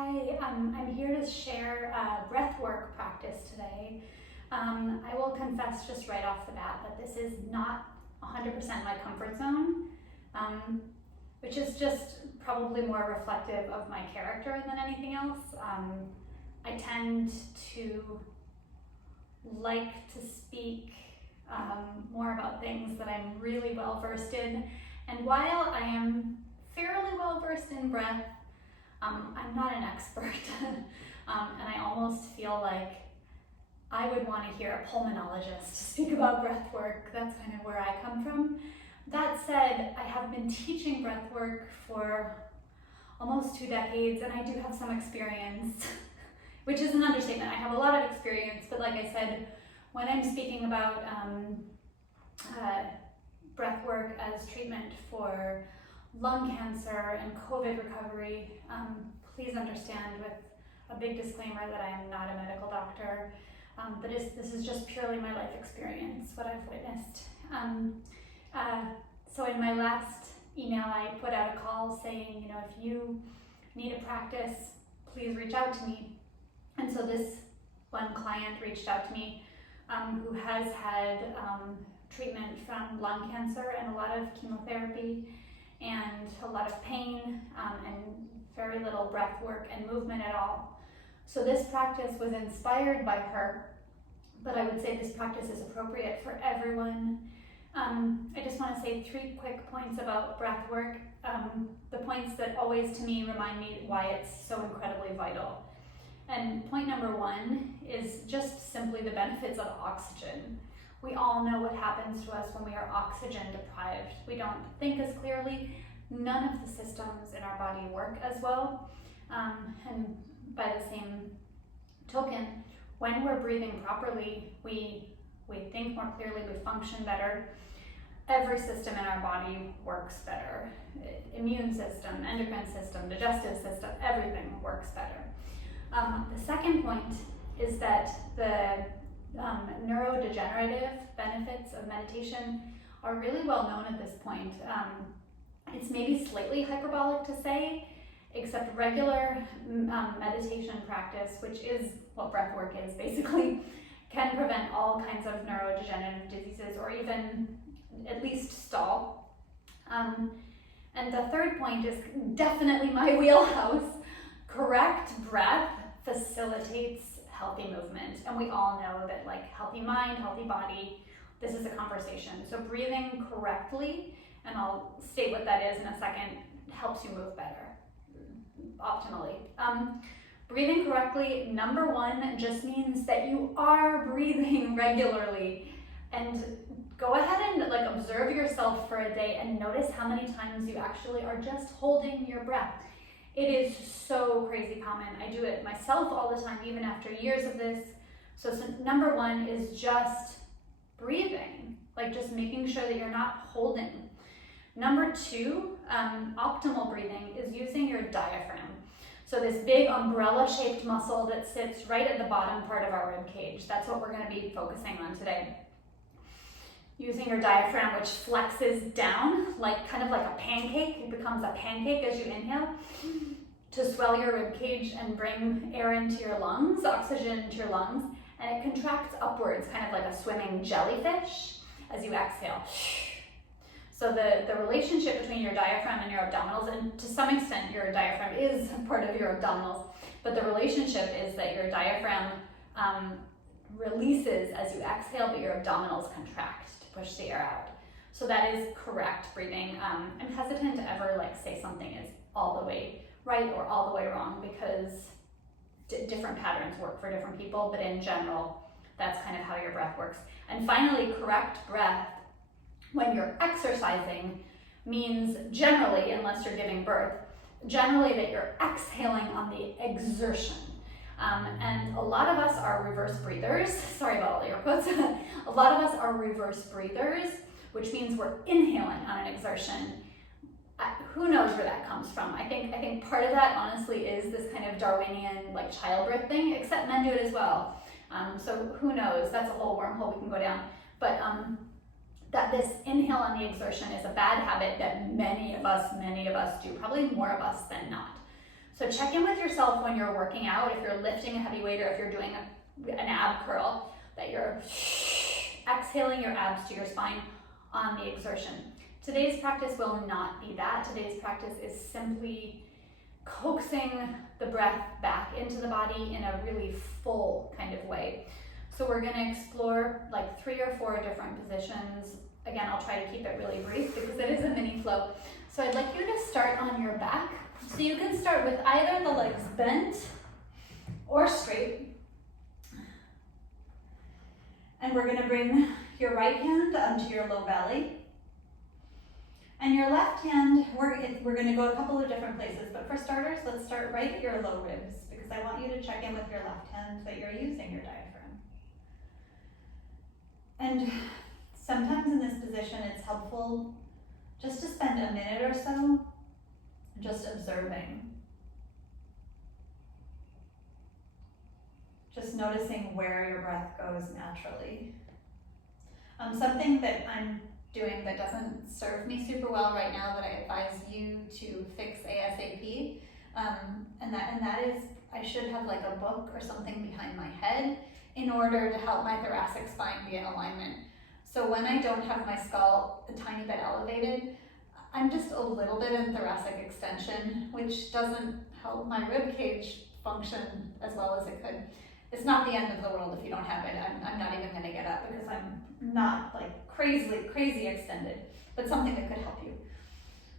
Hi, I'm here to share a breathwork practice today. I will confess just right off the bat that this is not 100% my comfort zone, which is just probably more reflective of my character than anything else. I tend to like to speak more about things that I'm really well versed in, and while I am fairly well versed in breath, I'm not an expert, and I almost feel like I would want to hear a pulmonologist speak about breath work. That's kind of where I come from. That said, I have been teaching breath work for almost 2 decades, and I do have some experience, which is an understatement. I have a lot of experience, but like I said, when I'm speaking about breath work as treatment for lung cancer and COVID recovery, please understand with a big disclaimer that I am not a medical doctor. This is just purely my life experience, what I've witnessed. So in my last email, I put out a call saying, if you need a practice, please reach out to me. And so this one client reached out to me who has had treatment from lung cancer and a lot of chemotherapy and a lot of pain and very little breath work and movement at all. So this practice was inspired by her, but I would say this practice is appropriate for everyone. I just want to say 3 quick points about breath work, the points that always to me remind me why it's so incredibly vital. And point number 1 is just simply the benefits of oxygen. We all know what happens to us when we are oxygen deprived. We don't think as clearly. None of the systems in our body work as well. And by the same token, when we're breathing properly, we think more clearly, we function better. Every system in our body works better. Immune system, endocrine system, digestive system, everything works better. The second point is that the neurodegenerative benefits of meditation are really well known at this point. It's maybe slightly hyperbolic to say, except regular meditation practice, which is what breath work is basically, can prevent all kinds of neurodegenerative diseases or even at least stall. And the third point is definitely my wheelhouse. Correct breath facilitates healthy movement, and we all know that healthy mind, healthy body, this is a conversation. So breathing correctly, and I'll state what that is in a second, helps you move better, optimally. Breathing correctly, number 1, just means that you are breathing regularly. And go ahead and observe yourself for a day and notice how many times you actually are just holding your breath. It is so crazy common. I do it myself all the time, even after years of this. So number 1 is just breathing, just making sure that you're not holding. Number 2, optimal breathing is using your diaphragm. So this big umbrella-shaped muscle that sits right at the bottom part of our rib cage. That's what we're going to be focusing on today. Using your diaphragm, which flexes down, kind of like a pancake. It becomes a pancake as you inhale to swell your rib cage and bring air into your lungs, oxygen into your lungs, and it contracts upwards, kind of like a swimming jellyfish as you exhale. So the relationship between your diaphragm and your abdominals, and to some extent your diaphragm is part of your abdominals, but the relationship is that your diaphragm releases as you exhale, but your abdominals contract to push the air out. So that is correct breathing. I'm hesitant to ever say something is all the way right or all the way wrong, because different patterns work for different people, but in general, that's kind of how your breath works. And finally, correct breath when you're exercising means generally, unless you're giving birth, generally that you're exhaling on the exertion. And a lot of us are reverse breathers. Sorry about all the air quotes. A lot of us are reverse breathers, which means we're inhaling on an exertion. Who knows where that comes from? I think part of that honestly is this kind of Darwinian childbirth thing, except men do it as well. So who knows? That's a whole wormhole we can go down. But that this inhale on the exertion is a bad habit that many of us do, probably more of us than not. So check in with yourself when you're working out, if you're lifting a heavy weight or if you're doing an ab curl, that you're exhaling your abs to your spine on the exertion. Today's practice will not be that. Today's practice is simply coaxing the breath back into the body in a really full kind of way. So we're going to explore like 3 or 4 different positions. Again, I'll try to keep it really brief because it is a mini flow. So I'd like you to start on your back. So you can start with either the legs bent or straight. And we're going to bring your right hand onto your low belly. And your left hand, we're going to go a couple of different places, but for starters, let's start right at your low ribs because I want you to check in with your left hand that you're using your diaphragm. And sometimes in this position, it's helpful just to spend a minute or so just observing. Just noticing where your breath goes naturally. Something that I'm doing that doesn't serve me super well right now that I advise you to fix ASAP, and that is I should have like a book or something behind my head in order to help my thoracic spine be in alignment. So when I don't have my skull a tiny bit elevated, I'm just a little bit in thoracic extension, which doesn't help my rib cage function as well as it could. It's not the end of the world if you don't have it. I'm not even gonna get up because I'm not like crazy extended, but something that could help you.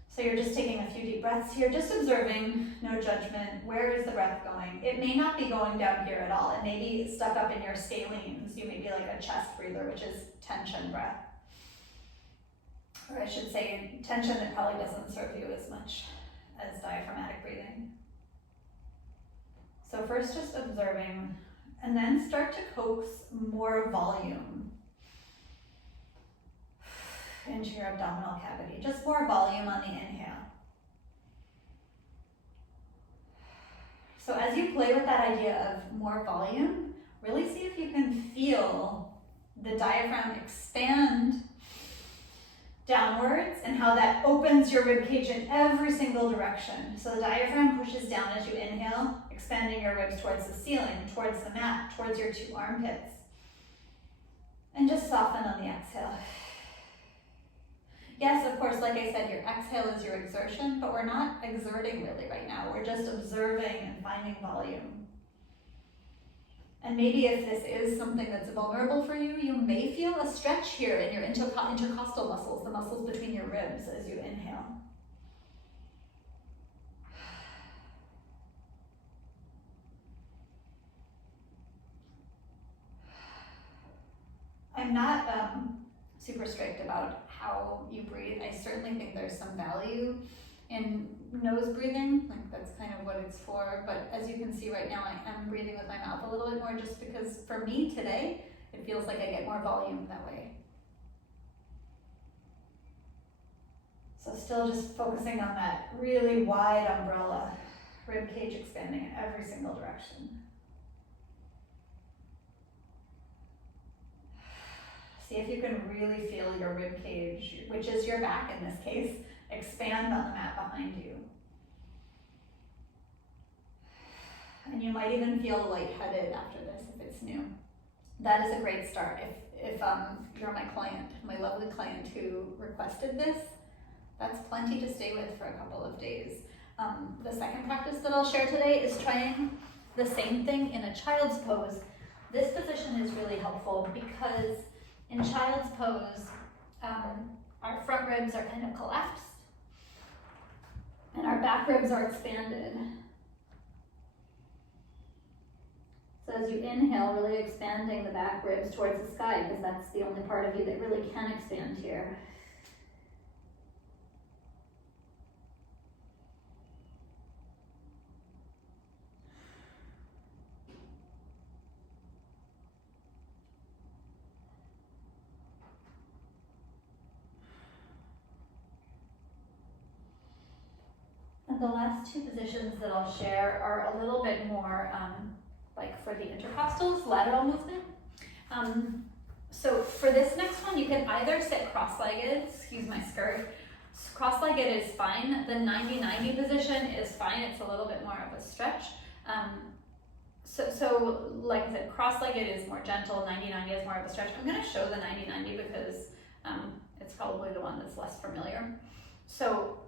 So you're just taking a few deep breaths here, just observing, no judgment. Where is the breath going? It may not be going down here at all. It may be stuck up in your scalenes. You may be like a chest breather, which is tension breath. Or I should say tension that probably doesn't serve you as much as diaphragmatic breathing. So first just observing, and then start to coax more volume into your abdominal cavity. Just more volume on the inhale. So as you play with that idea of more volume, really see if you can feel the diaphragm expand downwards and how that opens your rib cage in every single direction. So the diaphragm pushes down as you inhale, expanding your ribs towards the ceiling, towards the mat, towards your 2 armpits. And just soften on the exhale. Yes, of course, like I said, your exhale is your exertion, but we're not exerting really right now. We're just observing and finding volume. And maybe if this is something that's vulnerable for you, you may feel a stretch here in your intercostal muscles, the muscles between your ribs as you inhale. I'm not super strict about how you breathe. I certainly think there's some value in nose breathing, like that's kind of what it's for. But as you can see right now, I am breathing with my mouth a little bit more just because for me today, it feels like I get more volume that way. So still just focusing on that really wide umbrella, rib cage expanding in every single direction. See if you can really feel your rib cage, which is your back in this case, expand on the mat behind you. And you might even feel lightheaded after this if it's new. That is a great start. If you're my client, my lovely client who requested this, that's plenty to stay with for a couple of days. The second practice that I'll share today is trying the same thing in a child's pose. This position is really helpful because in child's pose, our front ribs are kind of collapsed and our back ribs are expanded. So as you inhale, really expanding the back ribs towards the sky because that's the only part of you that really can expand here. The last 2 positions that I'll share are a little bit more like for the intercostals, lateral movement. So for this next one, you can either sit cross-legged, excuse my skirt. Cross-legged is fine. The 90-90 position is fine. It's a little bit more of a stretch. So like I said, cross-legged is more gentle, 90-90 is more of a stretch. I'm gonna show the 90-90 because it's probably the one that's less familiar. So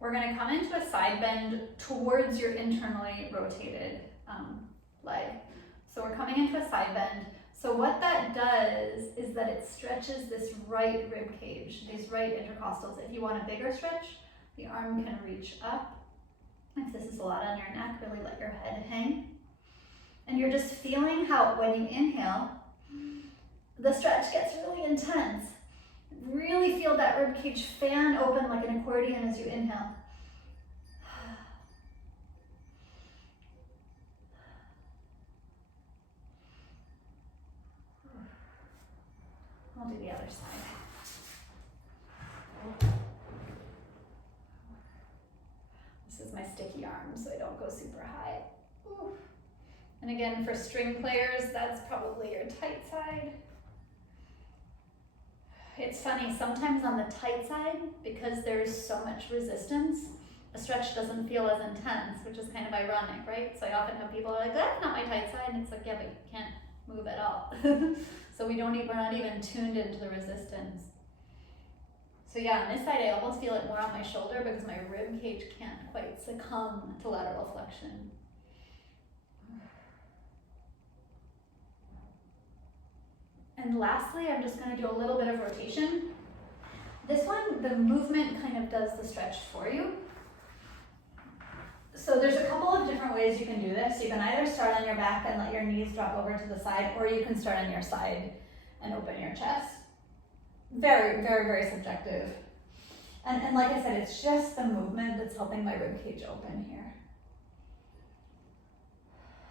we're gonna come into a side bend towards your internally rotated leg. So we're coming into a side bend. So what that does is that it stretches this right rib cage, these right intercostals. If you want a bigger stretch, the arm can reach up. If this is a lot on your neck, really let your head hang. And you're just feeling how when you inhale, the stretch gets really intense. Really feel that rib cage fan open like an accordion as you inhale. I'll do the other side. This is my sticky arm, so I don't go super high. Ooh. And again, for string players, that's probably your tight side. It's funny, sometimes on the tight side, because there's so much resistance, a stretch doesn't feel as intense, which is kind of ironic, right? So I often have people are like, that's not my tight side, and it's like, yeah, but you can't move at all. So we're not even tuned into the resistance. So yeah, on this side, I almost feel it more on my shoulder because my rib cage can't quite succumb to lateral flexion. And lastly, I'm just going to do a little bit of rotation. This one, the movement kind of does the stretch for you. So there's a couple of different ways you can do this. You can either start on your back and let your knees drop over to the side, or you can start on your side and open your chest. Very, very, very subjective. And like I said, it's just the movement that's helping my rib cage open here.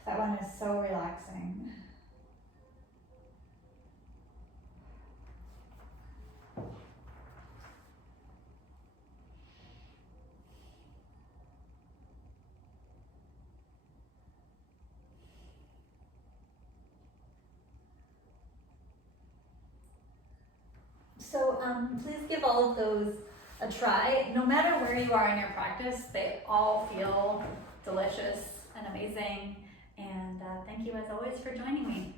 That one is so relaxing. So please give all of those a try. No matter where you are in your practice, they all feel delicious and amazing. And thank you as always for joining me.